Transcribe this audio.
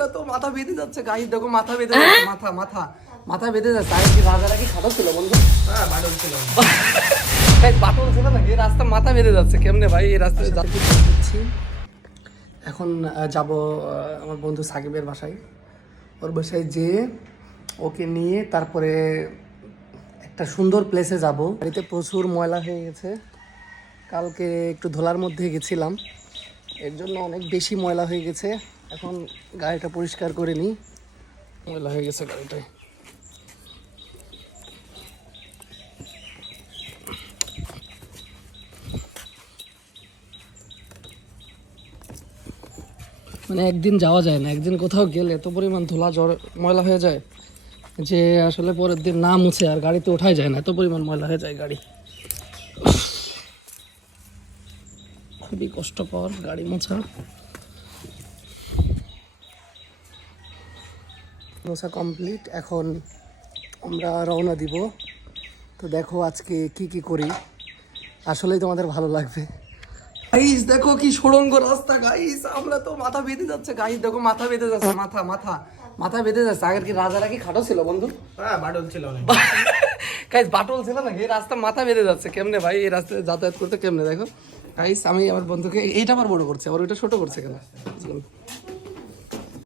আমরা তো মাথা বেঁধে যাচ্ছে গাইস, দেখো মাথা বেঁধে যাচ্ছে, মাথা মাথা মাথা বেঁধে যাচ্ছে। আগে কি রাজারা কি খাটো ছিল বন্ধু? হ্যাঁ বাটল ছিল। গাইস বাটল ছিল না, এই রাস্তা মাথা বেঁধে যাচ্ছে কেমনে ভাই? এই রাস্তায় যাচ্ছি এখন। যাব আমার বন্ধু সাকিবের বাসায়। ওর বাসায় যেয়ে ওকে নিয়ে তারপরে একটা সুন্দর প্লেসে যাব। বাড়িতে প্রচুর ময়লা হয়ে গেছে, কালকে একটু ধুলার মধ্যে গেছিলাম, এর জন্য অনেক বেশি ময়লা হয়ে গেছে। এখন গাড়িটা পরিষ্কার করে নিই, ময়লা হয়ে গেছে গাড়িটায়। মানে একদিন যাওয়া যায় না, একদিন কোথাও গেলে এত পরিমাণ ধুলা ময়লা হয়ে যায় যে আসলে পরের দিন না মুছে আর গাড়িতে ওঠাই যায় না, এত পরিমাণ ময়লা হয়ে যায় গাড়ি। খুবই কষ্টকর গাড়ি মোছা। মোছা কমপ্লিট, এখন আমরা রওনা দিব। তো দেখো আজকে কি কি করি, আসলেই তোমাদের ভালো লাগবে। গাইস দেখো কি সুড়ঙ্গ রাস্তা গাইস, আমরা তো মাথা বেঁধে যাচ্ছে গাইস, দেখো মাথা বেঁধে যাচ্ছে, মাথা মাথা মাথা বেঁধে যাচ্ছে। আগের কি রাজারা কি খাটো ছিল বন্ধু? হ্যাঁ বাটল ছিল অনেক। গাইস বাটল ছিল না, এই রাস্তা মাথা বেঁধে যাচ্ছে কেমনে ভাই? এই রাস্তায় যাতায়াত করতে কেমনে? দেখো গাইস আমি আমার বন্ধুকে এইটা আবার বড় করছে, আবার ওইটা ছোট করছে কেন?